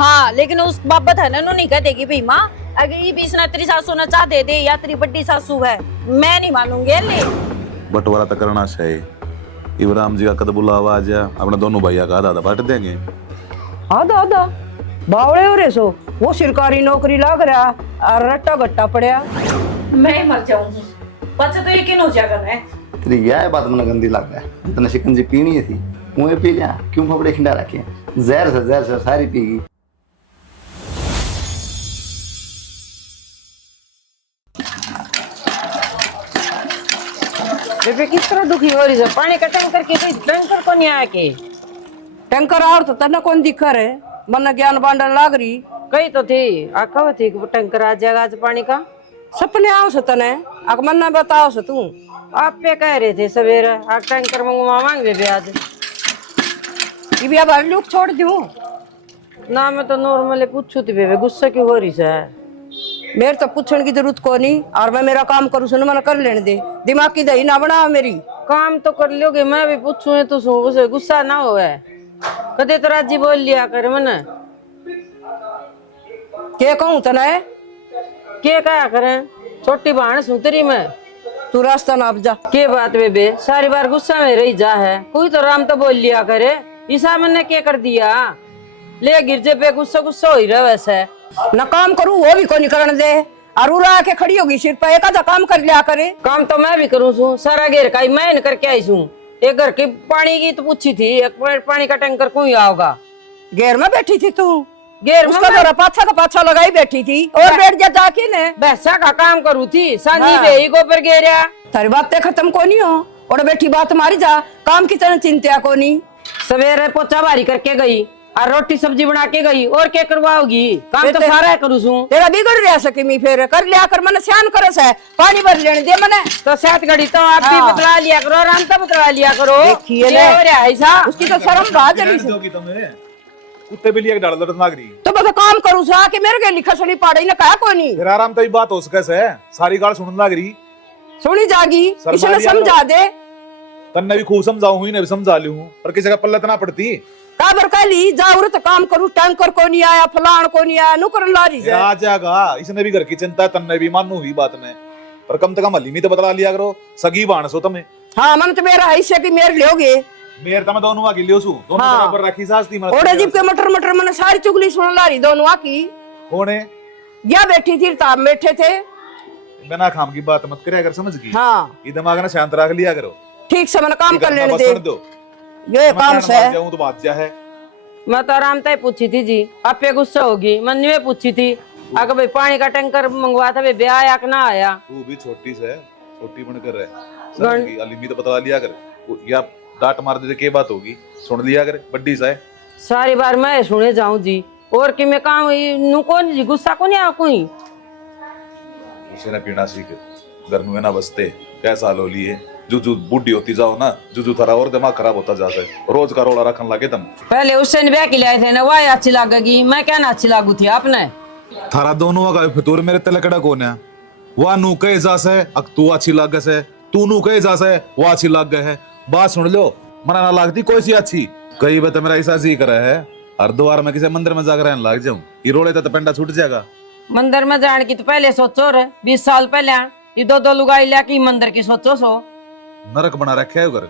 हाँ लेकिन उस बाबत है ना नहीं कह देगी भाई माँ, अगर ये बीस ना तेरी सासू ना चाह दे या तेरी बड्डी सासू है, मैं नहीं मानूंगी ले। बंटवारा तो करना चाहिए। इब्राहिम जी का कद बुलावा आ जा, अपने दोनों भैया का आधा आधा बांट देंगे। आधा आधा बावड़े हो रे सो, वो सरकारी नौकरी लाग रहा और रट्टा गट्टा पड़या। मैं मर जाऊंगी बच्चा तो यकीन हो जाएगा। मैं तेरी यह बात मन गंदी लग रहा है, जितना शिकंजी पीनी थी मुँह पी लिया, क्यों फपड़े खिंडा रखे, जहर से सारी पी गई। बेबे किस तरह दुखी हो रही है? पानी का टैंकर के टैंकर को नहीं आया के टैंकर और तो तना कौन दिखा रहे, मन ज्ञान बांडल लाग रही कही तो थी आखा थी कि टैंकर आ जाएगा आज पानी का। सपने आओ से तने आक मन ना बताओ से तू आप पे कह रहे थे सवेरे आक टैंकर मंगवा मांग बेबे आज ये भी अब लुक छोड़ दूं ना। मैं तो नॉर्मली पूछू थी बेबे, गुस्सा क्यों हो रही है? मेरे तो पूछने की जरूरत को नहीं, और मैं मेरा काम करूँ सुन मन कर लेने दे, दिमाग की दही ना बना मेरी। काम तो कर लोगे, मैं भी पूछूं तो उसे गुस्सा ना हो कदे तो राजी बोल लिया कर मन के कहूँ तना के कहा करे, छोटी बहन सुतरी मैं तू रास्ता नाप जा। के बात बेबे सारी बार गुस्सा में रही जा है, कोई तो राम तो बोल लिया करे, ईसा मन ने क्या कर दिया ले गिरजे पे गुस्सा गुस्सा हो ही रहा वैसे न काम करूँ वो भी को नहीं करने दे, और उड़ा आके खड़ी होगी सिर पे एक आधा काम कर लिया करे। काम तो मैं भी करूँ सू, सारा घेर का मैं करके आई हूँ। एक घर की पानी की तो पूछी थी, एक पानी का टैंकर कोई आओगा। घेर में बैठी थी तू? घेर में उसका पाछा का पाछा लगाई बैठी थी और बैठ जा जाके ने बैसा का काम करू थी सांझी वे गोबर घेरिया। तारी बातें खत्म को नहीं हो और बैठी बात मारी जा, काम की तरह चिंता को नहीं। सवेरे पोछा बारी करके गई और रोटी सब्जी बना के गई, और क्या करवाओगी? काम तो सारा करू सू। तेरा बिगड़ रहा सके मी फिर कर लिया कर, मन स्यान करस है पानी भर लेने दे मने तो सात घड़ी तो आप भी बतला लिया करो, आराम से बतला लिया करो। देखिए ले हो रहा ऐसा उसकी तो शर्म बात रही है। कुत्ते बिल्ली एक डाल दर्द मांग रही तो बस काम करू सा कि मेरे के लिखा सुनी पड़ी ना कहा कोई नहीं। फिर आराम तो बात हो सके से सारी गाल सुनने लग रही, सुनी जागी इसने समझा दे। तन्ने भी खूब समझाऊं हुई ने भी समझा ली हूं, पर किसी का पल्ला तना पड़ती काबर कली जाऊरत काम करू, टैंकर को नहीं आया, फलान को नहीं आया, नुकर लारी से आ जाएगा। इसने भी घर की चिंता है, तन्ने भी मानू हुई बात में, पर कम से कम हली में तो बतला लिया करो, सगी बाणस हो तुम्हें। हाँ मन तो मेरा ऐसे कि मेरे लोगे मेरे तमे दोनों आके लियो सु दोनों बराबर रखी सास्ती मन ओड़े जीप के मटर मटर मैंने सारी चुगली सुन ला रही दोनों आकी। कौन है? या बैठी थी ताब बैठे थे, बिना खाम की बात मत करे अगर समझ गई। हाँ ये दिमाग ना शांत रख लिया करो, ठीक से मन काम कर लेने दे, दो ये काम से तो बात क्या है। मैं तो आराम से पूछी थी जी, आप पे गुस्सा होगी, मन में पूछी थी अगर भाई पानी का टैंकर मंगवा था ब्याह आया कि ना आया। तू भी छोटी से छोटी बनकर रहे, अलीमी तो बता लिया कर, या डांट मार दे के बात होगी, सुन लिया कर बड्डी सा है। सारी बार मैं सुने जाऊं जी, और कि मैं काम नु कौन जी गुस्सा को नहीं आ कोई उसे ना पीना सीख घर में ना बसते कैसा लो लिए जू बुढ़ी होती जाओ ना जू थारा और दिमाग खराब होता जाता है, रोज का रोड़ा रखने लगे तुम। पहले उससे ब्याह के लाए थे ना, वही अच्छी लगेगी, मैं क्या ना अच्छी लागू थी आपने। थारा दोनों का फितूर मेरे तलकड़ा कौन है? वह नू कहे जा से अक तू अच्छी लाग से, तू नू कहे जा से वो अच्छी लाग है। बात सुन लो, मना ना लगती कोई सी अच्छी, कई बात मेरा ऐसा जी कर है हर द्वार में किसी मंदिर में जाकर रहने लग जाऊं, ये रोड़े तो पेंडा छूट जाएगा। मंदिर में जाने की तो पहले सोचो रे, 20 साल पहले ये दो लुगाई लिया की मंदिर की सोचो सो। नरक बना रखे है घर,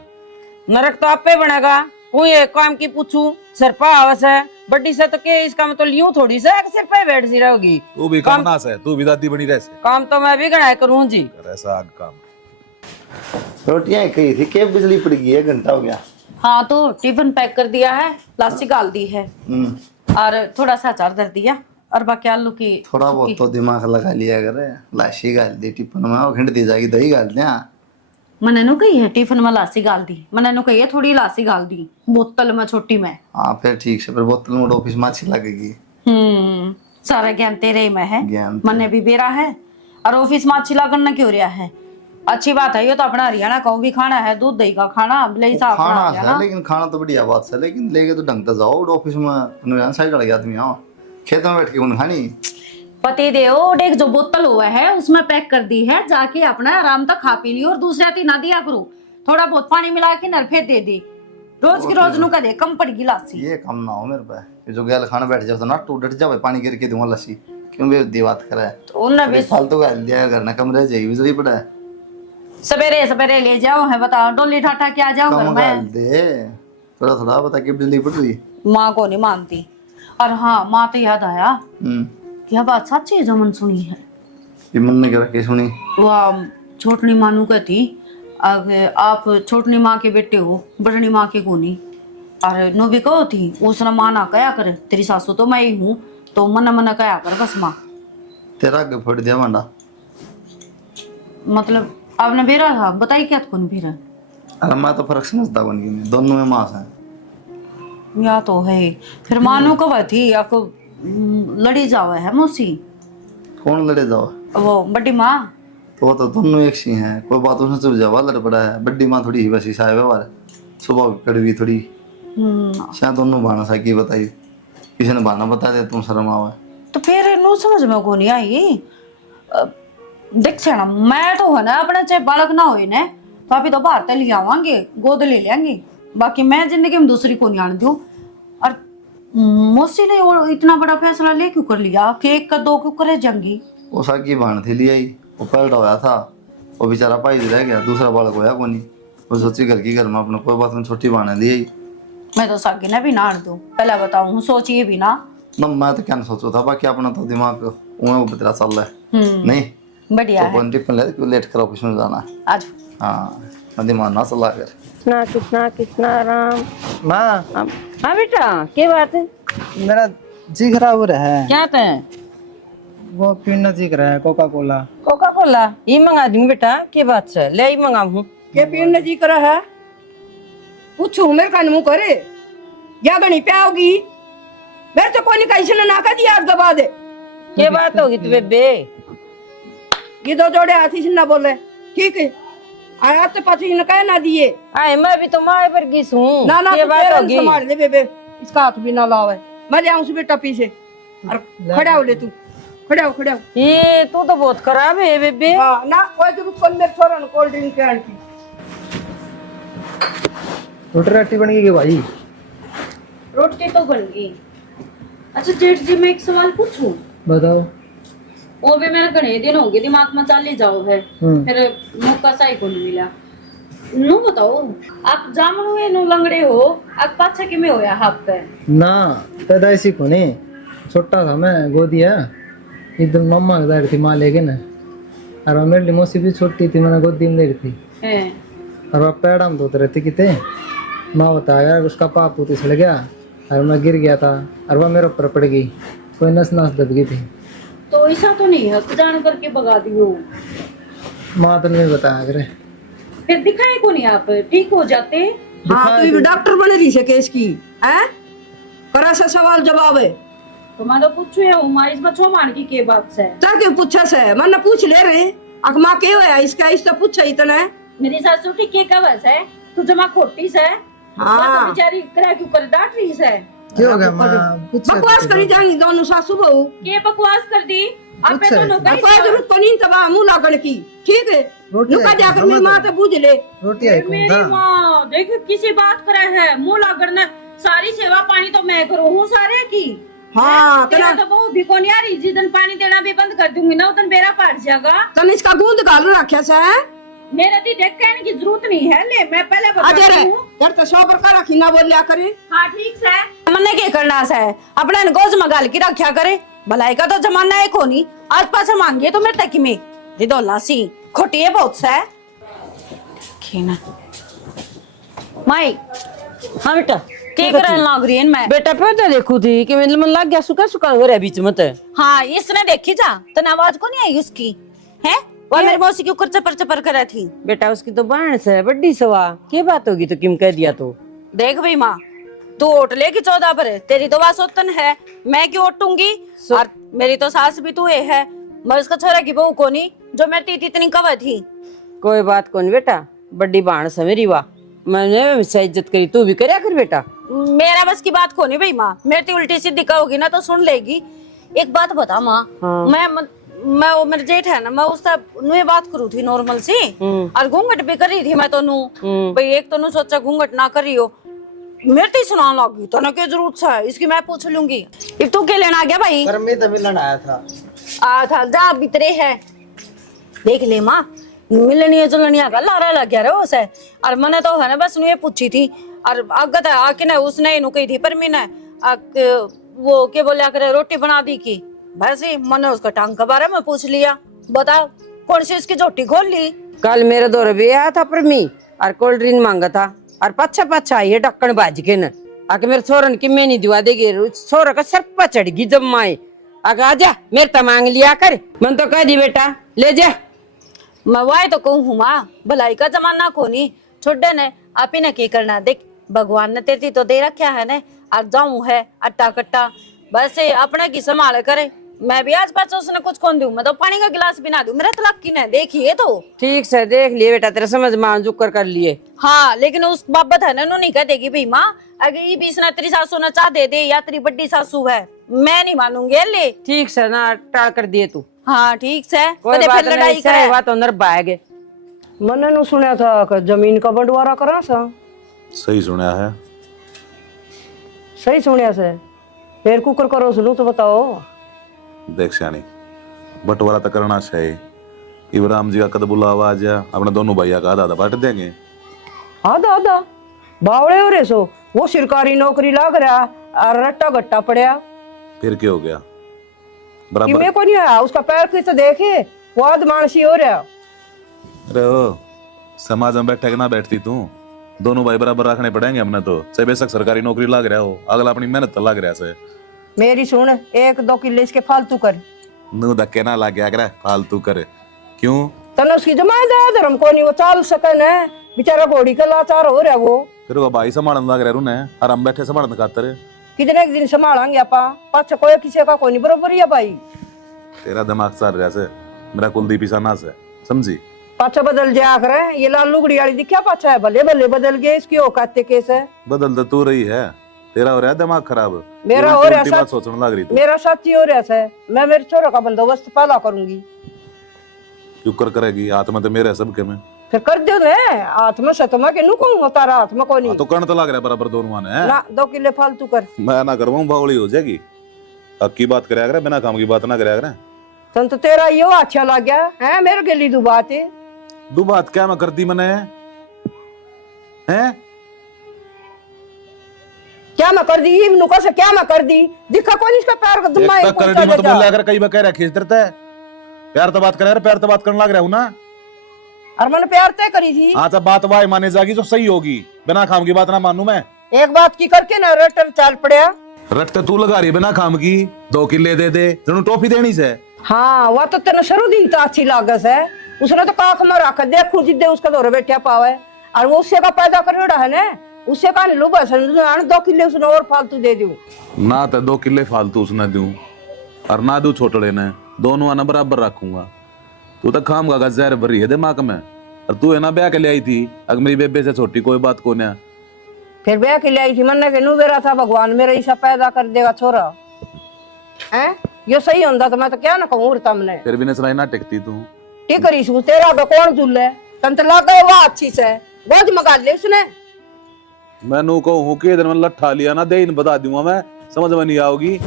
नरक तो आप पे बनेगा, कोई एक काम की पूछू सिर पर आवस है बड्डी से तो के इसका मतलब यूं थोड़ी से सिर पे बैठ सी रहोगी। तू भी काम ना से, तू भी दादी बनी रहे से। काम तो मैं भी गणाए करूं जी, ऐसा आग काम। रोटियां कही थी के बिजली पड़ गई है, घंटा हो गया। हाँ तो टिफिन पैक कर दिया है, लासी गाल दी है और थोड़ा सा अचार धर दिया, और बाकी आलू की थोड़ा बहुत तो दिमाग लगा लिया करे, लाशी गाल दी टिफिन में और खिंड दी जाएगी दही गाल दिया। मैंने नु कही है टिफिन में लासी गाल दी, मैंने नु कही है थोड़ी लासी गाल दी बोतल में छोटी में। हाँ फिर ठीक से, फिर बोतल में ऑफिस में अच्छी लगेगी। सारा ज्ञान तेरे ही में है, ज्ञान मैंने भी बेरा है और ऑफिस में अच्छी लागन क्यों रहा है। अच्छी बात है, ये तो अपना हरियाणा कहूँ भी खाना है, दूध दही का खाना खाना है, लेकिन खाना तो बढ़िया बात है, लेकिन लेके तो ढंग से जाओ ऑफिस में, साइड लग आदमी आओ खेत में बैठ के उन खानी पति देव देख जो बोतल हुआ है उसमें पैक कर दी है, जाके अपना आराम तक खा पी ली और दूसरे दिन ना दिया करो, थोड़ा बहुत पानी मिला के नरफे दे दे, रोज की रोज नु कदे कम पड़गी लासी। ये कम ना हो मेरे पे, ये जो गैल खाना बैठ जाओ तो ना टूट जावे, पानी गिर के दूंगा लस्सी। क्यों बे दी बात करे? तो उन्हें भी फालतू का दिया करना, कमरे जाइए बिजली पड़ा है। सवेरे सवेरे ले जाओ है, बताओ डोली ठाठा क्या जाओ घर कम में। गाल दे थोड़ा थोड़ा बता के बिजली पड़ रही। माँ को नहीं मानती। और हाँ माँ तो याद आया, क्या बात सच्ची है जो मन सुनी है। ये मन ने क्या के सुनी? वह छोटनी मानू कहती अब आप छोटनी माँ के बेटे हो, बड़नी माँ के कोनी। और नो भी कहो थी उसने माना कया कर, तेरी सासू तो मैं ही हूँ, तो मना मना कया कर बस माँ। तेरा आगे फोड़ दिया मांडा। मतलब आपने भेरा था, बताई क्या कौन भेरा? अरे मैं तो फर्क समझता कौन की, दोनों में मास है। या तो है फिर मानो कब थी आपको लड़ी जावे है मौसी। कौन लड़े जाओ? वो बड़ी माँ तो वो तो दोनों एक सी हैं, कोई बात उसने चुप जावा लड़ पड़ा है। बड्डी माँ थोड़ी ही वैसी सा है व्यवहार, सुबह कड़वी थोड़ी। शायद दोनों बहाना सा की बताई, किसी ने बहाना बता दिया तुम शर्म आवे। तो फिर नो समझ में को नहीं आई। देख सेना मैं तो है ना अपने चाहे बालक ना होए ने तो अभी तो बाहर ते ले आवांगे, गोद ले लेंगे, बाकी मैं जिंदगी में दूसरी को नहीं आने दूं। और मौसी ने वो इतना बड़ा फैसला ले क्यों कर लिया कि एक का दो क्यों करे जंगी? वो साकी बहान थी लिया ही, वो पलटा होया था, वो बेचारा पाई रह गया, दूसरा बालक होया कोनी। वो सोची घर की घर में अपने कोई बात में छोटी बहाना ली ही। मैं तो सागी ने भी नाड़ दूं, पहले बताऊं सोचिए भी ना। ना मैं तो क्या नहीं सोचो था, बाकी अपना तो दिमाग वो बतरा चल रहा है। नहीं बढ़िया है। तो टिफिन ले क्यों लेट करो, कुछ में जाना है। आज हाँ दिमाग ना चला कर। कृष्णा कृष्णा कृष्णा राम। माँ हाँ बेटा क्या बात है? मेरा जी खराब हो रहा है, क्या था? वो पीना जी रहा है कोका कोला। कोका कोला ये मंगा दूं बेटा, क्या बात से ले ही मंगा हूँ। के पीने जी करा है? पूछू मेरे का मुंह करे या गणी प्याओगी? मेरे तो कोई कैसे ना का दिया दबा दे। क्या बात होगी तू बेबे? ये दो जोड़े हाथी से ना बोले, ठीक है? आया तो पति ने कह ना दिए। आए मैं भी तो माए पर गिस हूँ। ना ना क्या तो बात तेरा होगी? संभाल ले बेबे, इसका हाथ भी ना लावे। मैं ले आऊं से बेटा पीछे और खड़ा हो ले तू, खड़ा हो। ये तू तो बहुत खराब है बेबे। हाँ ना कोई जरूरत कौन मेरे छोरा ने कोल्ड ड्रिंक के आंटी। रोटी राटी बन गई भाई? रोटी तो बन गई। अच्छा जेठ जी मैं एक सवाल पूछूं? बताओ। वो भी मेरे घने दिन हो गए दिमाग में चाले जाओ है, फिर मौका सही को नहीं मिला। नो बताओ आप जामन हुए नो लंगड़े हो, आप पाछे के में होया हाथ पे? ना पैदाइशी को नहीं, छोटा था मैं, गोदिया एकदम नम्मा दार थी माँ लेके ना, और वो मेरी मौसी भी छोटी थी, मैंने गोदी में ले रही थी। हैं और वह पैड़ा में धोते रहती कितने, माँ बताया उसका पाप होते सड़ गया और मैं गिर गया था और वह मेरे ऊपर पड़ गई, कोई नस नस दब गई थी। तो ऐसा तो नहीं है जान करके भगा दियो? माँ तो नहीं बताया करे। फिर दिखाए को नहीं आप ठीक हो जाते? हाँ तू भी डॉक्टर बने रही से केस की हैं? करा से सवाल जवाब है तो मैं तो पूछू है हूँ इस बच्चों मान की के बात से ताकि पूछा से मन पूछ ले रहे अक माँ के होया इसका इसका पूछा इतना है। मेरी सासू ठीक के का बस है तू जमा खोटी से हाँ। तो बेचारी करा क्यों कर डांट रही से? क्या हो गया माँ? पूछो बकवास करी जाएंगी दोनों सासू बहू। के बकवास कर दी आपने अच्छा, दोनों और कोई जरूरत को नहीं तबा मुंह लागण की, ठीक है? रोटी नुका आई जाकर कौन मेरी था? माँ तो बूझ ले। रोटी आई कौन मेरी था? माँ देखो किसी बात करे है मुंह लागण ने, सारी सेवा पानी तो मैं करूँ हूँ सारे की। हाँ तेरा तना तो बहुत भी कौन यार जिस दिन पानी देना भी बंद कर दूंगी ना उस दिन बेरा पाट जाएगा। तन इसका गूंद गाल रखा से है। मेरा दी देख कहने की जरूरत नहीं है, ले मैं पहले अजय बता रे दूं। यार तो सौ प्रकार रखी ना बोलिया करे। हाँ ठीक से मन्ने के करना से अपने गोज में गाल की रखा करे, भलाई का तो जमाना है कोनी आज पास मांगिए तो मेरे तक में दिदोला सी खोटी है बहुत से खीना माई। हाँ बेटा के करन लाग रही है मैं? बेटा पता देखू थी कि मतलब मन लग गया, सुखा सुखा हो रहा है बीच में। हाँ इसने देखी जा तो आवाज को नहीं आई उसकी है? वो मेरी मौसी के ऊपर चपर चपर कर रही थी। बेटा उसकी तो बांस है बड्डी सवा, क्या बात होगी तो किम कह दिया तो? देख भाई माँ तू ओट लेगी 14 पर, तेरी तो बात सोतन है, मैं क्यों ओटूंगी? और मेरी तो सास भी तू है, मैं उसका छोरा की बहू को नहीं जो मैं टीटी इतनी कवा थी। कोई बात कौन बेटा, बड्डी बांस है मेरी वाह, मैंने से इज्जत करी, तू भी करया कर बेटा। मेरा बस की बात को नहीं भाई माँ, मेरी उल्टी सीधी कहोगी ना तो सुन लेगी। एक बात बता माँ, मैं वो मेरे जेठ है ना, मैं उससे नुए बात करू थी नॉर्मल सी और घूंघट भी करी थी मैं तो नू भाई, एक तो नू सोचा घूंघट ना करियो मेरे तो सुना लगी तो ना क्या जरूरत है इसकी, मैं पूछ लूंगी। ये तू क्या लेना आ गया भाई? पर मैं तो मिलन आया था। आ था जा भीतरे है, देख ले माँ मिलनी जुलनिया का लारा लग गया रे उसे। और मैंने तो है ना बस ये पूछी थी और अगत है आके ना उसने इनु कही थी पर मैंने वो क्या बोलिया करे रोटी बना दी की, बस ही मैंने उसका टांग के बारे में पूछ लिया। बताओ कौन सी उसकी झोटी खोल ली? कल मेरे दौर भी आया था पर मी और कोल्ड ड्रिंक मांगा था और पच्छा पच्छा आई है ढक्कन बाज के न आके मेरे छोरन की मैं नहीं दुआ देगी, छोरा का सर पर चढ़ गई जब माए आगे आजा मेरे तो मांग लिया कर। मन तो कह दी बेटा ले जा। मैं वाई तो कहूँ माँ भलाई का जमाना कोनी छोड़े ने आप ही ने की करना, देख भगवान ने तेरी तो दे रखा है ने और जाऊं है अट्टा कट्टा बस अपने की संभाल करे। मैं भी आज पास उसने कुछ कौन दूं, मैं तो पानी का गिलास भी ना दूं, मेरा तो लक्की ने देखिए तो। ठीक से देख लिए बेटा तेरे समझ मान झुक कर लिए। हाँ लेकिन उस बाबत है ना नहीं कह देगी भाई माँ अगर ये बीस ना तेरी सासू ने चाह दे दे या तेरी बड्डी सासू है, मैं नहीं मानूंगी ले। ठीक से ना टाल कर दिए तू। हाँ ठीक से कोई कदे बात फिर लड़ाई नहीं, करे। बात अंदर बागे। मैंने नु सुना था कि जमीन का बंटवारा करा सा। सही सुना है। सही सुनिया से फिर कुकर करो सुनो तो बताओ। देख श्यानी बंटवारा तो करना चाहिए। इब्राहिम जी का कद बुलावा आ जा, अपने दोनों भैया का आधा आधा बांट देंगे। आधा आधा बावड़े हो रे सो, वो सरकारी नौकरी लाग रहा और रट्टा गट्टा पड़या फिर क्या हो गया? कि बराबर मैं को नहीं आया उसका पैर किस तो देखे वो आध मानसी हो रहा। अरे ओ समाज में बैठे ना बैठती तू, दोनों भाई बराबर रखने पड़ेंगे हमने तो, चाहे बेशक सरकारी नौकरी लाग रहा हो, अगला अपनी मेहनत तो लाग रहा से। मेरी सुन 1-2 किले इसके फालतू कर नू धक्के ना लाग गया करे फालतू करे क्यों? तने उसकी जमात है धर्म को नहीं वो चाल सकन है बेचारा घोड़ी का लाचार हो रहा वो। फिर वो भाई संभालन लग रहा रूने और हम बैठे संभालन खातर। कितने दिन संभालेंगे आपा पाछा कोई किसी का कोई नहीं बराबर है भाई। तेरा दिमाग चल रहा से, मेरा कुलदीप ईसाना से समझी। पाछा बदल जाया करे, ये लाल लुगड़ी वाली दिखा पाछा है भले भले बदल गए इसकी औकात कैसे है। बदल तो तू रही है, तेरा हो रहा है दिमाग खराब। मेरा हो रहा है सोचने लग रही तू। मेरा साथी हो रहा है, मैं मेरे छोरे का बंदोबस्त पहला करूंगी। क्यों कर करेगी? हाथ में तो मेरे सबके में फिर कर दो ने हाथ में सतमा के नु कहूं तारा हाथ में कोनी तो कर्ण तो लग रहा है बराबर दोनों ने। ना 2 किले फालतू कर मैं ना करवाऊं बावली हो जाएगी। हक की बात कराया करे, बिना काम की बात ना कराया करे। तन तो तेरा यो अच्छा लग गया है मेरे के लिए दो बात है। दो बात क्या मैं कर दी मैंने हैं? क्या मैं कर दी नुका से क्या मैं कर दी दिखा कौन इसका पैर का दुम्मा एक कर दी मत बोल अगर कई बार कह रहा खींच देता है। प्यार तो बात करे प्यार तो बात करने लग रहा हूं ना। और मैंने प्यार तय करी थी। हाँ जब बात वाई माने जाएगी जो सही होगी, बिना खाम की बात ना मानू मैं। एक बात की करके ना रटर चाल पड़या। रट तो तू लगा रही बिना खाम की, 2 किले दे दे तेनू टॉफी देनी से। हाँ वह तो तेने शुरू दिन तो अच्छी लागत है, उसने तो काख में रखा देखू जिद्दे उसका दौरे बैठा पावे और वो उससे का पैदा कर रहा है ना उससे का लो बस 2 किले उसने और फालतू दे दूं ना तो 2 किले फालतू उसने दूं और ना दूं छोटड़े ने, दोनों आना बराबर रखूंगा। तू तो खाम का जहर भरी है दिमाग में और तू है ना ब्याह के ले आई थी अगर मेरी बेबे से छोटी कोई बात को ना। फिर ब्याह के ले आई थी मन के नू बेरा था भगवान मेरा ऐसा पैदा कर देगा छोरा हैं यो सही होता तो मैं तो क्या ना कहूँ तुमने फिर भी नहीं ना टिकती तू। ठीक करी सू तेरा तो कौन झूले तंत्र लगा वो अच्छी से रोज मगा ले उसने। मैं नू कहूँ कि इधर में लट्ठा लिया ना दे इन बता दूंगा मैं, समझ में नहीं आओगी।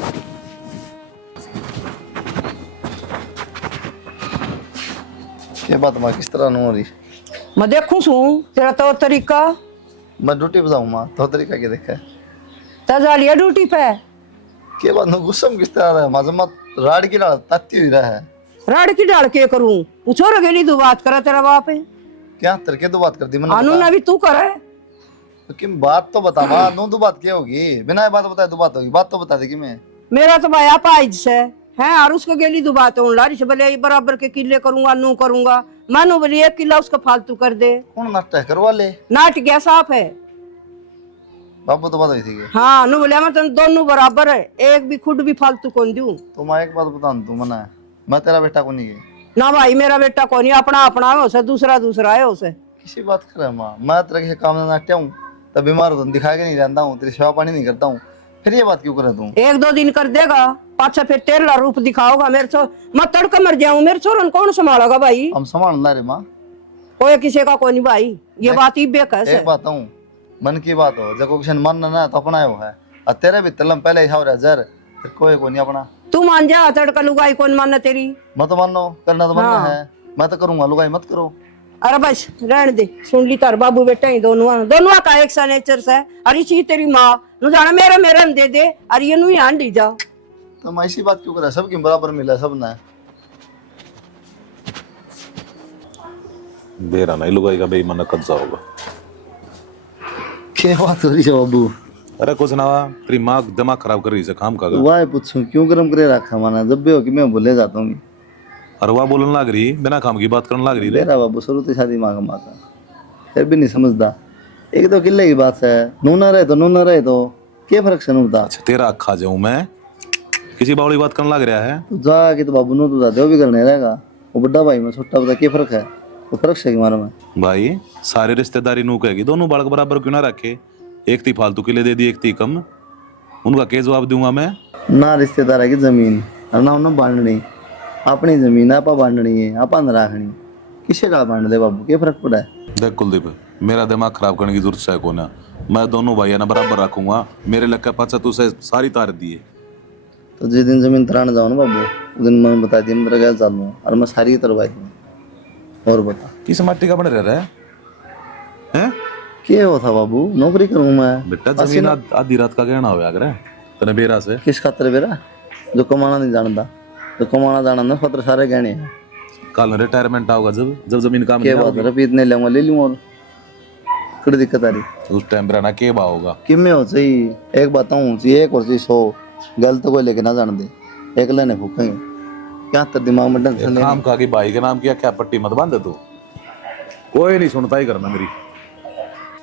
ये बात माँ किस तरह नहीं हो रही? मैं देखूं सू तेरा तो तरीका मैं ड्यूटी पे जाऊँ माँ तो तरीका क्या देखा है? तजा लिया ड्यूटी पे के बात नु गुस्सा में किस तरह रहा है? माँ मत राड की डाल ताती हुई रहा है। राड की डाल के करूं वो छोरा गेली तू बात करा तेरा बाप है क्या तरके तो बात कर दी मैंने आनू ना भी तू करे तो कि बात तो बता माँ नू तो बात क्या होगी बिना बात बताए तो बात होगी बात तो बता देगी मैं। मेरा तो भाई पाइज से है और उसको गेली तू बात हो लारी से बोले बराबर के किले करूंगा नू करूंगा मानू बोले 1 किला उसका फालतू कर दे कौन नाटक है करवा ले नाट गया साफ है बाबू तो बात हुई थी हाँ नू बोले मैं तुम दोनों बराबर है एक भी खुद भी फालतू कौन दूं। तो मैं एक बात बता तू मना है मैं तेरा बेटा को नहीं गई ना भाई मेरा बेटा कौन अपना अपना है उसे दूसरा दूसरा है उसे किसी बात कर रहा है माँ मैं तेरे के काम में नाट्या हूँ तब बीमार होता दिखा के नहीं रहता हूँ तेरी सेवा पानी नहीं करता हूँ फिर ये बात क्यों कर तू? 1-2 दिन कर देगा पाछा फिर तेरा रूप दिखाओगा मेरे से मैं तड़का मर जाऊं मेरे छोरन कौन संभालेगा भाई? हम संभाल ला रे माँ कोई किसी का कोई नहीं भाई ये बात ही बेकस है। एक बात हूँ मन की बात हो जब किसी मन ना तो अपना वो है और तेरे भी तलम पहले ही हो रहा जर फिर कोई को नहीं अपना तू मान जा तड़का लुगाई कौन मानना तेरी। मैं तो मानो करना तो बनना हाँ। है मैं तो करूंगा लुगाई मत करो। अरे बस रहने दे सुन ली तार बाबू बेटा ही दोनों का एक सा नेचर से अरे चीज तेरी माँ नु जाना मेरे मेरे दे दे अरे ये नु ही आन ली जा। तो मैं ऐसी बात क्यों करा सबकी बराबर मिला सब ना बेरा नहीं लुगाई का बेईमान कब्जा होगा। क्या बात हो रही है बाबू। अरे कुछ ना तेरी माँ दिमाग खराब कर रही है काम का। वाह पूछूं क्यों गरम करे रखा माना जब भी हो कि मैं भूले जाता हूँ। और वह बोलने लग रही बिना काम की बात करने लग रही रे। मेरा बाबू शुरू से शादी माँ का माता फिर भी नहीं समझता। एक तो किले की बात है नूना रहे तो क्या फर्क से होता। अच्छा तेरा अखा जाऊं मैं किसी बावली बात करने लग रहा है। तू जा के तो बाबू नो तो जो भी करने रहेगा वो बड़ा भाई में छोटा बता क्या फर्क है वो फर्क से मारा में भाई सारे रिश्तेदारी नू कहेगी दोनों बालक बराबर क्यों ना रखे। एक थी फालतू किले दे दी एक थी कम उनका क्या जवाब दूंगा मैं। ना रिश्तेदार की जमीन और ना उन्हें बांटनी अपनी जमीन आप बांटनी है आप न रखनी किसे का बांट दे बाबू क्या फर्क पड़ा है। देख कुलदीप मेरा दिमाग खराब करने की जरूरत है कौन है। मैं दोनों भाइयों ने बराबर रखूंगा मेरे लग पाचा तुझे सारी तार दिए। तो जिस दिन जमीन तराने जाओ ना बाबू उस दिन मैं बता दिया मेरा गैस चालू और मैं सारी तरवा दूँ। और बता किस मट्टी का बने रह रहा है हैं? क्या हो था बाबू नौकरी करूँ मैं बेटा जमीन आधी रात का गहना होया करे तने बेरा से किस खातर बेरा जो कमाना नहीं जानता जो कमाना जाना ना खतर सारे गहने हैं। कल रिटायरमेंट आओगा जब जब जमीन काम क्या नहीं बात होगी, है इतने ले ले लूँ और कड़ी दिक्कत आ रही उस टाइम पर ना के बा होगा। कि में हो चाहिए एक बताऊँ चाहिए एक और चीज हो गलत कोई लेके ना जान दे एक लेने फूकेंगे क्या तेरे दिमाग में टेंशन काम का की भाई के नाम किया क्या पट्टी मत बांध तू कोई नहीं सुनता ही करना मेरी।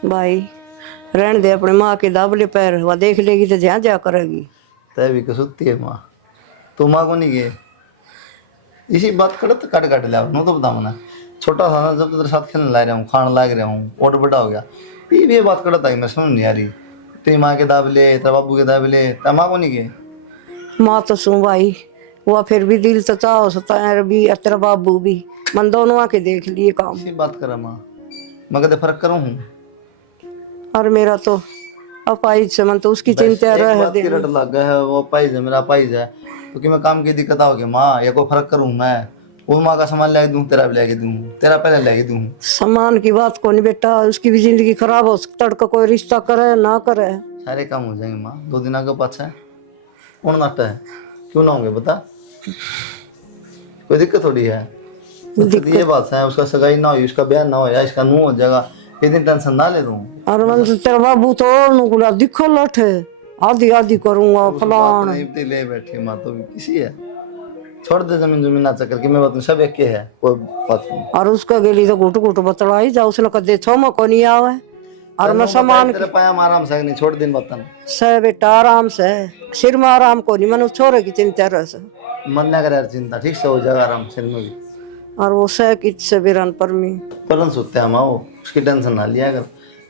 भाई रहने दे अपने माँ के दाबले पैर वह देख लेगी तो जहाँ जा करेगी। तय भी कसुत्ती है माँ तू माँ को नहीं गए इसी बात कर तो काट लिया नो तो बता मना छोटा था ना जब तेरे साथ खेलने ला रहा हूँ खाने लाग रहा हूँ और बड़ा हो गया फिर ये बात करता है मैं समझ नहीं आ रही तेरी माँ के दाबले तेरे बाबू के दाबले तेरे माँ को नहीं गए। माँ तो सुन भाई वह फिर भी दिल तो चाहो सता भी और तेरा बाबू भी मन दोनों आके देख लिए काम। इसी बात करा माँ मैं कदे फर्क करूँ हूँ और मेरा तो अपाइज से मन तो उसकी चिंता एक रह बात की रट लग गया है वो पाइज है मेरा पाइज है तो कि मैं काम की दिक्कत आओगे माँ या कोई फर्क करूँ मैं वो माँ का सामान ला दूँ तेरा भी ला दूँ तेरा पहले ला दूँ। सामान की बात को नहीं बेटा उसकी भी जिंदगी खराब हो तड़का कोई रिश्ता करे ना करे सारे काम हो जाएंगे माँ 2 दिन आगे पाछा है कौन नाटा है क्यों ना होंगे बता कोई दिक्कत थोड़ी है। ये बात है उसका सगाई ना हुई उसका ब्याह ना हो या इसका मुंह हो जाएगा इतनी टेंशन ना ले दूँ। और मन तो तेरा बाबू तो नुकुला दिखो लठे आधी आधी करूंगा फलान ले बैठी माँ तो किसी है छोड़ दे जमीन ना चक्कर की मैं बात सब एक के है कोई बात नहीं। और उसका गेली तो घुट घुट बतलाई जा उसने कदे छोमा को नहीं आवे और मैं सामान तेरे पाया आराम से नहीं छोड़ दिन बतन से बेटा आराम से सिर में आराम को नहीं मन उस छोरे की चिंता रह से मन ना करे यार चिंता ठीक से हो जाएगा आराम से में भी और वो से कित से बिरन पर मी परन सोते हम आओ उसकी टेंशन ना लिया अगर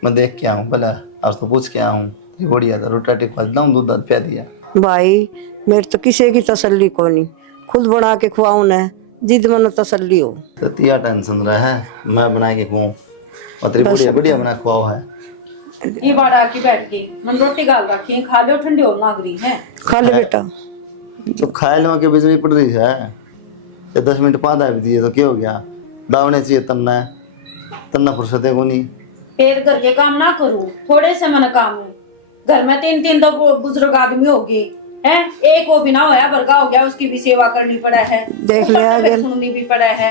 मैं देख के आऊँ भला आज तो पूछ के आऊँ बढ़िया था रोटा टिक दूँ दूध दाद पिया दिया। भाई मेरे तो किसी की तसल्ली को नहीं खुद बना के खुआऊं न जिद मन तसल्ली हो तो तिया टेंशन रहा है मैं बना के खुआऊँ और तेरी बढ़िया बढ़िया बना खुआओ है। ये बाड़ा की बैठ गई मन रोटी गाल रखी खा लो ठंडी और नाग रही है खा ले बेटा तो खाए लो के बिजली पड़ रही है ये 10 मिनट बाद आ भी दिए तो क्या हो गया दावने चाहिए तन्ना फुर्सत है को नहीं पेट करके काम ना करूं थोड़े से मन काम है घर में 3 तो बुजुर्ग आदमी होगी है एक वो बिना होया बरगा हो गया उसकी भी सेवा करनी पड़ा है देख ले आगे सुननी भी पड़ा है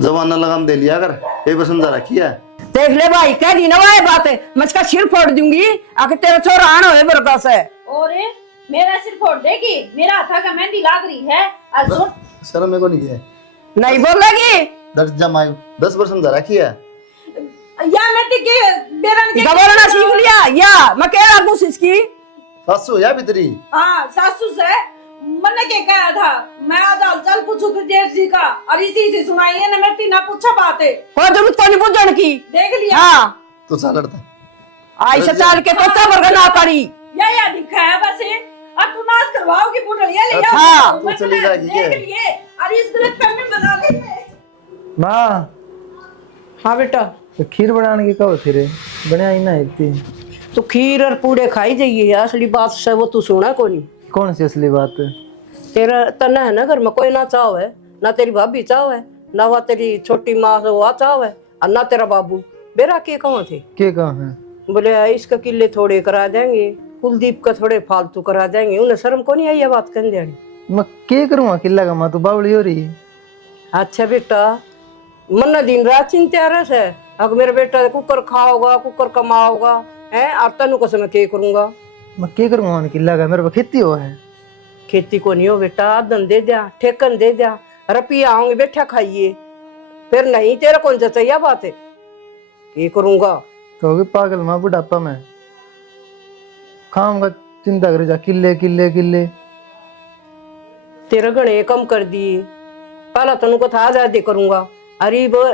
जमाना लगाम दे लिया अगर एक बार समझा रखी है देख ले भाई कह दी ना वो बात है मैं इसका सिर फोड़ दूंगी आके तेरा छोरा आना होए बरगा से और मेरा सिर फोड़ देगी मेरा हाथा का मेहंदी लाग रही है आज सुन शर्म मेरे को नहीं है नहीं बोलेगी दर्ज जमाई 10 बार समझा रखी है या मैं के बेरन के बोलना सीख लिया या मैं कह रहा हूँ इसकी सासू या बितरी हाँ सासू से मैंने क्या कहा था मैं आज हालचाल पूछू जेठ जी का और इसी से सुनाई है ना मैं तीना पूछा बातें कोई जरूरत को नहीं पूछने की देख लिया हाँ तू चल लड़ता आयशा चाल के तो सब वर्ग ना करी या दिखा है बस ये अब तू नाच करवाओगी बुढ़िया ले जाओ हाँ, तू चली जाएगी देख लिए और इस गलत काम में बना गई है माँ हाँ बेटा तो खीर बनाने की कब थी रे बनिया ही ना इतनी तो खीर और पूड़े खाई जाइए, असली बात से वो तू सुना को नहीं। कौन सी असली बात? तेरा तना है ना घर में कोई ना चाव है, ना तेरी भाभी चाव है, ना वह तेरी छोटी माँ से वह चाव है, और ना तेरा बाबू। बेरा के कहाँ थे? के कहा है? बोले इसका किले थोड़े करा देंगे, कुलदीप का थोड़े फालतू करा देंगे। उन्हें शर्म को नहीं आई ये बात करने देनी। मैं के करूँगा किला का? माँ तो बावली हो रही है। अच्छा बेटा, मन दिन रात चिंता रस है, अगर मेरा बेटा कुकर खाओगा, कुकर कमाओगा है, और तनु को मैं क्या करूंगा? मैं के करूँगा किला का? मेरे पास खेती हो है। खेती को नहीं हो बेटा, धन दे दिया, ठेकन दे दिया, रुपया आओगे बैठा खाइए, फिर नहीं तेरा कौन सा चाहिए बात है, ये करूंगा? तो होगी पागल माँ बुढ़ापा में खाऊंगा, चिंता करे जा किले किले किले। तेरे गणे कम कर दिए, पहला तनु को था आजादी करूंगा, अरे वो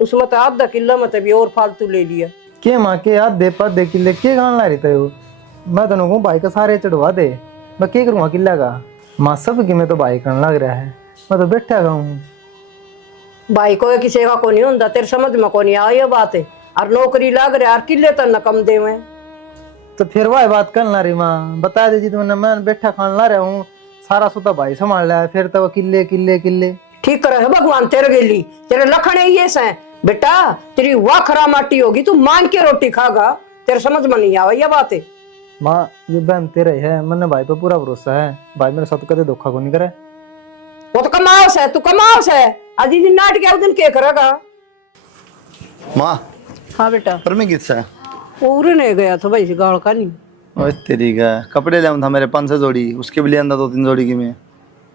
उसमें तो आधा किला में तभी और फालतू ले लिया। के माँ के आधे पाधे किले के गान ला रही था? मैं तो कहूँ भाई का सारे चढ़वा दे, मैं क्या करूँगा किला का? माँ सब की मैं तो भाई करने लग रहा है, मैं तो बैठा हूँ। भाई को किसी का को नहीं होता, तेरे समझ में को नहीं आ ये बात है, और नौकरी लग रहा है, किले तो न कम दे में। तो फिर वह बात कर ला रही माँ, बता दीजिए तुमने, मैं बैठा खान ला रहा हूँ, सारा सुता भाई संभाल रहा है, फिर तो वो किले किले किले। ठीक करे है भगवान तेरे गेली, तेरे लखन ये से बेटा, तेरी वाह खरा माटी होगी, तू मान के रोटी खागा, तेरे समझ में नहीं आवा ये बात है। माँ ये बहन तेरे है, मैंने भाई पे पूरा भरोसा है, भाई मेरे साथ कदे धोखा को नहीं करे। वो तो कमाओ से, तू कमाओ से, आज दिन नाट के दिन क्या करेगा? माँ हाँ बेटा, पर मैं किस है? पूरे नहीं गया था भाई गाड़ का नहीं। ओए तेरी का कपड़े ले था मेरे 500 जोड़ी, उसके भी ले आंदा 2-3 जोड़ी की मैं।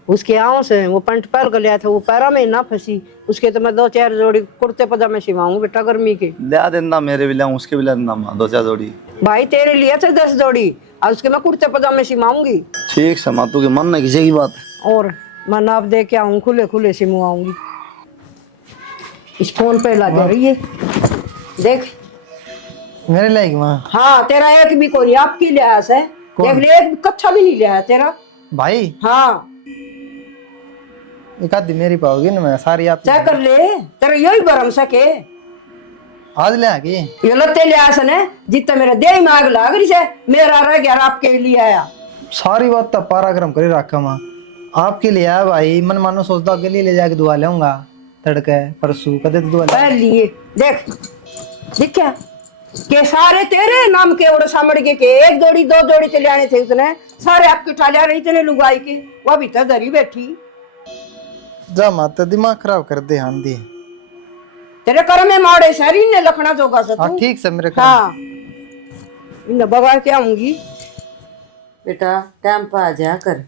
उसके आँव से वो पैंट पैर कर लिया था, वो पैरा में ना फंसी, उसके तो मैं 2-4 जोड़ी कुर्ते पजामे सिवाऊंगी बेटा गर्मी के। ले आ देना, मेरे भी ले आऊं, उसके भी ले देना माँ 2-4 जोड़ी। भाई तेरे लिए थे 10 जोड़ी, और उसके मैं कुर्ते पजामे सिवाऊंगी। ठीक है माँ, तू के मन में किसी की बात। और मैं नाप दे के आऊँ, खुले खुले सिमवाऊंगी। इस फोन पे ला दे रही है, देख। मेरे लायक माँ? हाँ तेरा एक भी कोई आपकी लिहाज है, देख ले, एक कच्चा भी नहीं लिया है तेरा भाई। हाँ एक आधी मेरी पाओगी ना, मैं सारी आप क्या कर ले, तेरा यही भरम सके। आज ले आगे ये लत्ते लिहाज है, जितना मेरा देह में आग लग रही है, मेरा रह गया आपके लिए आया। सारी बात तो पाराक्रम करे रखा माँ, आपके लिए आया भाई। मन मानो सोचता अगले ले जाके दुआ लेऊंगा, तड़के परसों कदे तो दुआ ले। लिए देख दिखा के सारे तेरे नाम के और सामड़ के 1 जोड़ी 2 जोड़ी चले आने थे उसने, सारे आपके ठालिया रही थे लुगाई के, वो भी तो धरी बैठी। जा माता दिमाग खराब कर दे आंधी। तेरे कर में माड़े शरीर ने लखना जोगा से हाँ तू। ठीक से मेरे हाँ इन बगा के आऊंगी बेटा, टाइम पे आ जा कर,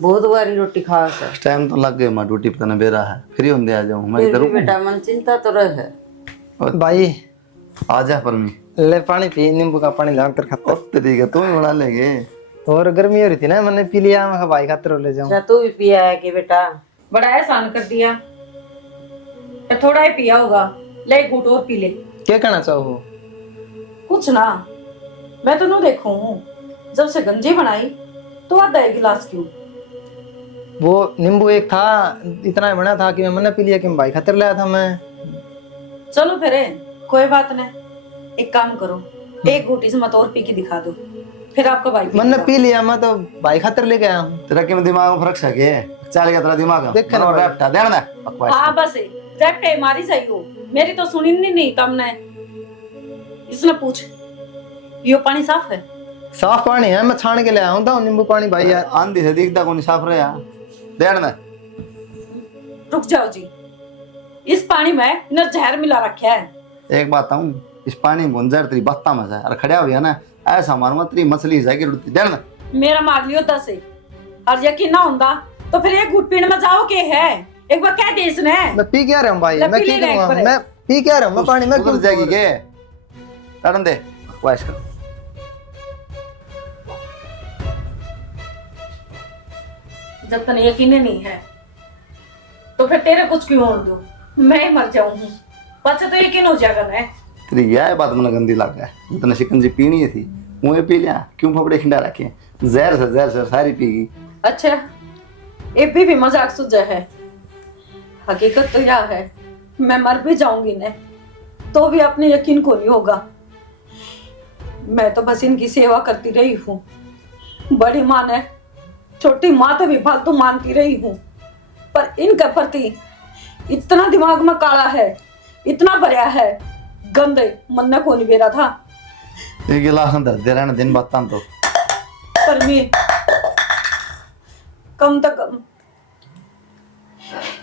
बहुत बारी रोटी खा सर। टाइम तो लग गया माँ, ड्यूटी पे ना बेरा है, फ्री होने आ जाऊं मैं इधर। बेटा मन चिंता तो रहे भाई। आ जा पर मैं ले पानी पी, नींबू का पानी लाकर खाता। ठीक है, तुम ही बना लेंगे। और गर्मी हो रही थी ना, मैंने पी लिया, मैं भाई खातिर ले जाऊं। तू भी पिया है कि बेटा? बड़ा एहसान कर दिया, थोड़ा ही पिया होगा, ले एक घूंट और पी ले। क्या कहना चाहो? कुछ ना, मैं तो नू देखू हूँ, जब से गंजी बनाई तो आधा एक गिलास क्यों। वो नींबू एक था, इतना बना था कि मैंने पी लिया, कि भाई खातिर लाया था मैं। चलो फिर कोई बात नहीं, एक काम करो, एक घूंटी से मत और पी के दिखा दो, फिर आपका भाई मैंने पी लिया, मैं तो भाई खातिर लेके आया हूँ। तेरा के दिमाग में फर्क सके चल गया तेरा दिमाग देख ना भाई। रैप्टा देना ना बकवास। हाँ बस रैप्टे मारी चाहिए, मेरी तो सुनी नहीं तमने। इसने पूछ, यो पानी साफ है? साफ पानी है, मैं छान के ले आया हूँ नींबू पानी भाई यार। आंधी से दिखता कौन साफ रहा देना ना। रुक जाओ जी, इस पानी में न जहर मिला रखा है। एक बात आऊं, इस पानी में गुंजर तेरी बत्ता में जाए, अरे खड़ा हुआ ना ऐसा मारूंगा तेरी मछली जाएगी रुटी देना ना। मेरा मार लियो 10 से, और यकीन ना होता तो फिर एक घुट पीने में जाओ के है, एक बार कह दे इसने। मैं पी क्या रहा हूँ भाई, ले मैं पी क्या ले करूँगा, एक बार। मैं पी क्या रहा हूँ, मैं पानी में उधर जाएगी के तड़न दे बकवास कर। जब तक यकीन नहीं है तो फिर तेरे कुछ क्यों होने दो, मैं ही मर जाऊंगी, पछे तो यकीन हो जाएगा ना। तेरी यह बात मुझे गंदी लग है, जितना शिकंजी पीनी थी मुझे पी लिया, क्यों फपड़े खिंडा रखे, जहर से सारी पी गई। अच्छा ये भी मजाक सुझा है, हकीकत तो यह है मैं मर भी जाऊंगी न तो भी अपने यकीन को नहीं होगा। मैं तो बस इनकी सेवा करती रही हूँ। बड़ी माँ ने छोटी माँ तो भी फालतू मानती रही हूँ, पर इनके प्रति इतना दिमाग में काला है, इतना भरा है, गंदे मन ने कौन बेरा था। एक गिलास में धर दे रहने दिन बात तो। पर मैं कम से कम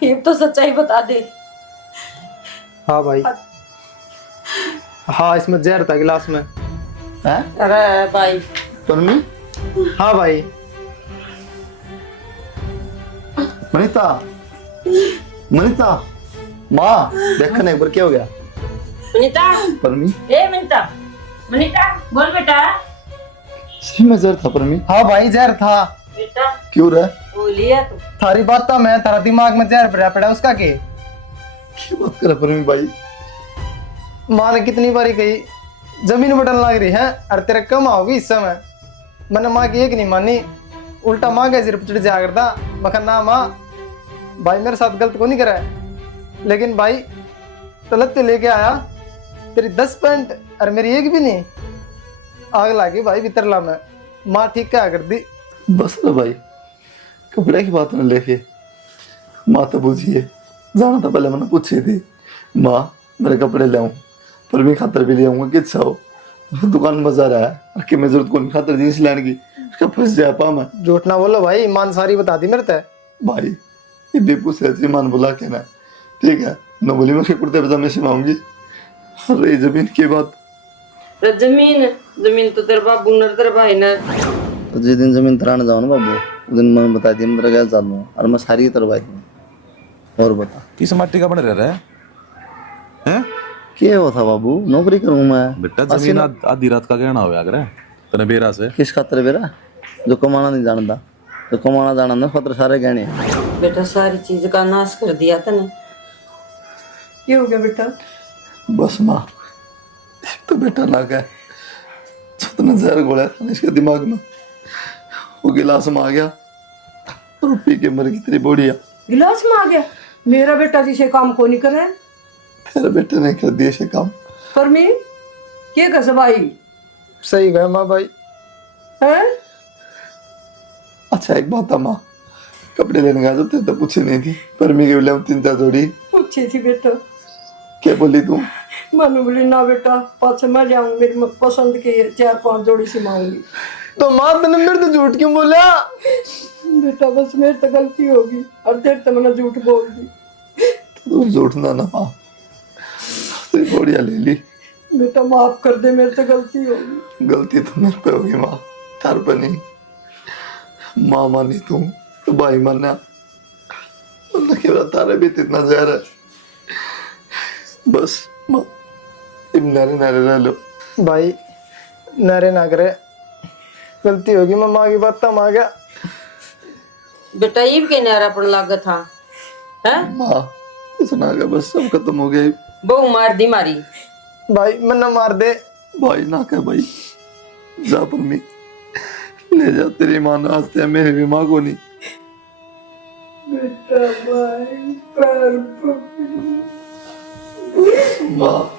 ये तो सच्चाई बता दे। हाँ भाई, हाँ इसमें जहर था गिलास में। हैं? अरे भाई परमी? हाँ भाई। मनीता, मनीता, माँ देखने एक बार क्या हो गया? मनीता, परमी? ए मनीता, मनीता बोल बेटा। सही में जहर था परमी? हाँ भाई जहर था। बेटा क्यों रे? बोलिए तो। थारी बात तो मैं थारा दिमाग में जहर भरा पड़ा उसका के। क्या बात कर परमी भाई? माँ ने कितनी बारी कही जमीन बटन लाग रही है और तेरे कम आओगी इस समय। मैंने माँ की एक नहीं मानी, उल्टा माँ के सिर पर चढ़ जाया करता। मैं ना माँ भाई मेरे साथ गलत को नहीं करा है, लेकिन भाई तलत लेके आया तेरी 10 पैंट और मेरी एक भी नहीं। आग लागी भाई भीतरला में। माँ ठीक क्या कर दी। बस रे भाई, कपड़े की बात न लेके माँ तो बुझिए जाना था। पहले मैंने पूछी थी माँ मेरे कपड़े ले आऊँ, पर भी खातर भी ले आऊंगा कि अच्छा हो। दुकान में बाजार आया और कि मैं जरूरत कौन खातर जींस लेने की, उसका फंस जाया पा मैं। झूठ ना बोलो भाई, मान सारी बता दी मेरे तय। भाई ये बेपू से ऐसी मान बुला के ना, ठीक है न बोली मैं कुर्ते पजामे सिमाऊंगी। अरे जमीन की बात, जमीन जमीन तो तेरे बाबू ने तेरे भाई ने। तो जिस दिन जमीन तराने जाओ ना बाबू, उस दिन मैं बता दी मैं तेरा क्या चालू हूँ और मैं सारी तरवाई हूँ। और बता किस माटी का बन रहा है? हैं? क्या हुआ था बाबू? नौकरी करूँ मैं बेटा जमीन आधी रात का गहना होया करे तने बेरा से। किस खातर बेरा? जो कमाना नहीं जानता, जो कमाना जाना ना खातर सारे गहने। बेटा सारी चीज का नाश कर दिया तने। ये हो गया बेटा? बस माँ तो बेटा ना गया, जितना जहर घोला था इसके दिमाग में वो गिलास में आ गया और पी के मर गई तेरी बोड़िया। गिलास में आ गया? मेरा बेटा जिसे काम को नहीं कर रहा है। तेरे बेटे ने कर दिया से काम। पर मैं क्या कर भाई? सही गए माँ भाई। हैं? अच्छा एक बात था माँ, कपड़े लेने गया तो तेरे तो पूछी नहीं थी, पर मैं के लिए 3-4 जोड़ी पूछी थी बेटा। क्या बोली तू? मनु बोली ना बेटा पाछे मैं जाऊंगी, मेरी पसंद की 4-5 जोड़ी सिमाऊंगी। तो माँ तूने मेरे तो झूठ क्यों बोला? बेटा बस मेरे तो गलती होगी और तेरे तो मैंने झूठ बोल दी। तू झूठ ना ना माँ, तेरी बोड़िया ले ली। बेटा माफ कर दे, मेरे से गलती होगी। गलती तो मेरे पे होगी माँ, तार पे नहीं। माँ मानी तू तो भाई माना, अल्लाह के बाद तारे भी इतना जहर है। बस माँ इब नारे नारे रह लो। भाई नारे ना करे, गलती होगी। मैं माँ की बात तम आ गया। बेटा ईब के नारापन लागत था हैं? माँ इतना का बस सब खत्म हो गया। बहु मार दी मारी। भाई मैं न मार दे। भाई ना कह भाई, जा पम्मी ले जा, तेरी माँ नाचते है, मेरी भी माँ को नहीं। बेटा भाई पर माँ